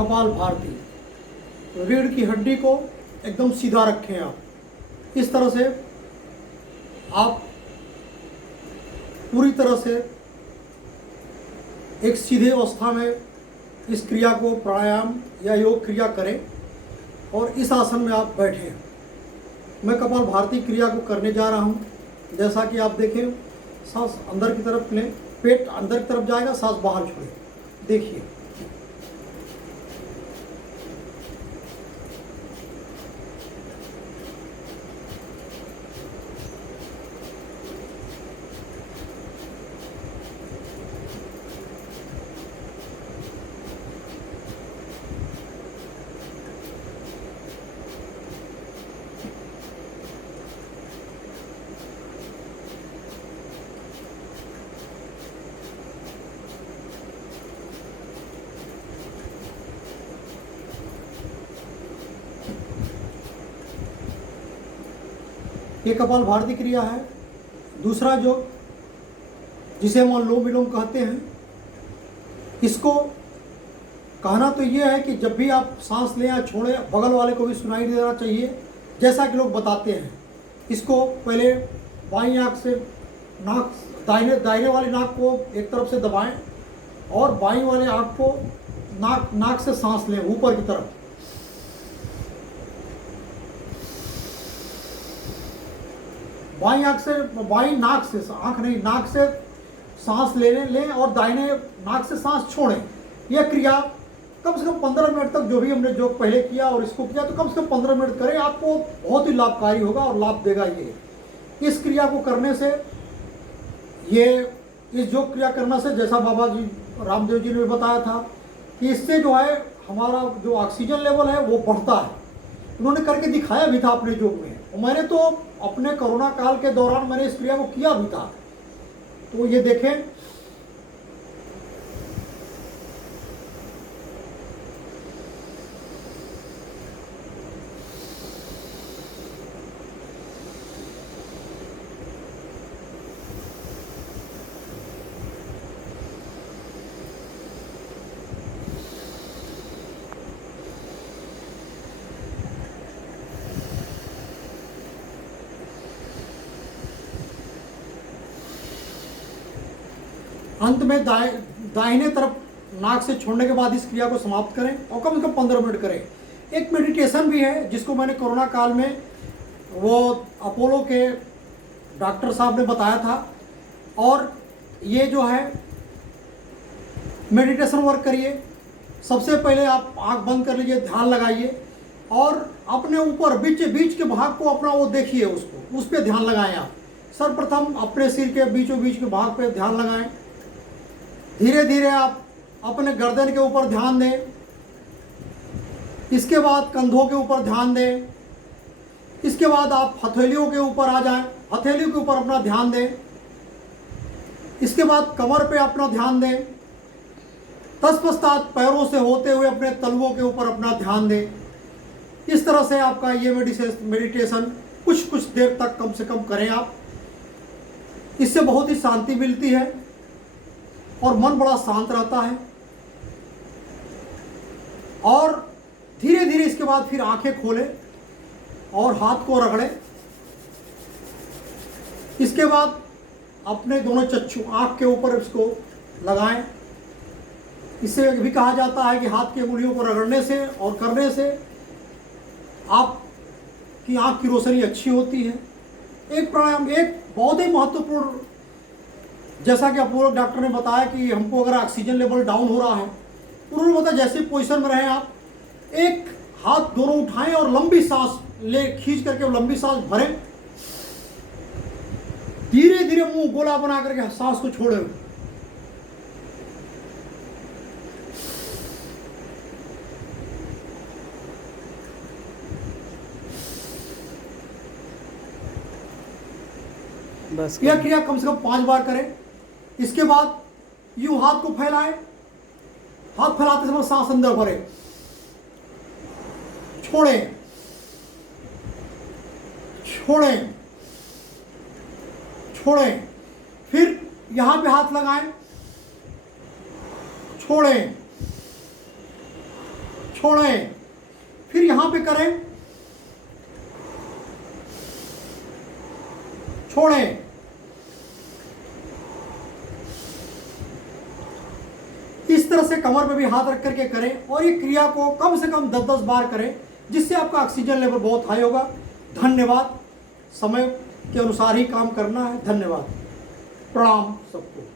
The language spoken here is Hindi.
कपाल भारती। रीढ़ की हड्डी को एकदम सीधा रखें आप। इस तरह से आप पूरी तरह से एक सीधे अवस्था में इस क्रिया को प्राणायाम या योग क्रिया करें और इस आसन में आप बैठें। मैं कपाल भारती क्रिया को करने जा रहा हूँ। जैसा कि आप देखें, सांस अंदर की तरफ लें, पेट अंदर की तरफ जाएगा, सांस बाहर छोड़ें। देखिए, ये कपाल भारती क्रिया है। दूसरा जो जिसे हम अनुलोम विलोम कहते हैं, इसको कहना तो ये है कि जब भी आप सांस लें या छोड़ें, बगल वाले को भी सुनाई देना चाहिए, जैसा कि लोग बताते हैं। इसको पहले बाईं आंख से नाक, दाहिने वाली नाक को एक तरफ से दबाएं और बाईं वाले आंख को नाक से सांस लें ऊपर की तरफ। बाईं नाक से, आंख नहीं, नाक से सांस लें और दाहिने नाक से सांस छोड़ें। यह क्रिया कम से कम 15 मिनट तक, जो भी हमने जो पहले किया और इसको किया, तो कम से कम 15 मिनट करें। आपको बहुत ही लाभकारी होगा और लाभ देगा ये। इस क्रिया को करने से, इस योग क्रिया करने से, जैसा बाबा जी रामदेव जी ने भी बताया था कि इससे जो है हमारा जो ऑक्सीजन लेवल है वो बढ़ता है। उन्होंने करके दिखाया भी था अपने योग में। मैंने तो अपने कोरोना काल के दौरान मैंने इस क्रिया को किया भी था। तो ये देखें, अंत में दाहिने तरफ नाक से छोड़ने के बाद इस क्रिया को समाप्त करें और कम से कम 15 मिनट करें। एक मेडिटेशन भी है जिसको मैंने कोरोना काल में वो अपोलो के डॉक्टर साहब ने बताया था। और ये जो है मेडिटेशन वर्क करिए। सबसे पहले आप आंख बंद कर लीजिए, ध्यान लगाइए और अपने ऊपर बीच के भाग को अपना वो देखिए, उस पर ध्यान लगाएं। आप सर्वप्रथम अपने सिर के बीचों बीच के भाग पे ध्यान लगाएं। धीरे धीरे आप अपने गर्दन के ऊपर ध्यान दें। इसके बाद कंधों के ऊपर ध्यान दें। इसके बाद आप हथेलियों के ऊपर आ जाएं, हथेलियों के ऊपर अपना ध्यान दें। इसके बाद कमर पे अपना ध्यान दें। तत्पश्चात पैरों से होते हुए अपने तलवों के ऊपर अपना ध्यान दें। इस तरह से आपका ये मेडिटेशन कुछ देर तक कम से कम करें आप। इससे बहुत ही शांति मिलती है और मन बड़ा शांत रहता है। और धीरे धीरे इसके बाद फिर आंखें खोलें और हाथ को रगड़ें। इसके बाद अपने दोनों चक्षु आंख के ऊपर इसको लगाएं। इससे भी कहा जाता है कि हाथ की उंगलियों को रगड़ने से और करने से आपकी आंख की रोशनी अच्छी होती है। एक प्राणायाम एक बहुत ही महत्वपूर्ण, जैसा कि अपोलो डॉक्टर ने बताया कि हमको अगर ऑक्सीजन लेवल डाउन हो रहा है, उन्होंने बताया जैसे पोजीशन में रहें आप, एक हाथ दोनों उठाएं और लंबी सांस खींच करके लंबी सांस भरें। धीरे धीरे मुंह गोला बना करके सांस को छोड़ें। बस यह क्रिया कम से कम 5 बार करें। इसके बाद यूं हाथ को फैलाएं। हाथ फैलाते समय सांस अंदर भरें, छोड़ें, छोड़ें, छोड़ें। फिर यहां पे हाथ लगाएं, छोड़ें, छोड़ें, फिर यहां पे करें, छोड़ें। इस तरह से कमर पे भी हाथ रख करके करें और ये क्रिया को कम से कम 10-10 बार करें, जिससे आपका ऑक्सीजन लेवल बहुत हाई होगा। धन्यवाद। समय के अनुसार ही काम करना है। धन्यवाद। प्रणाम सबको।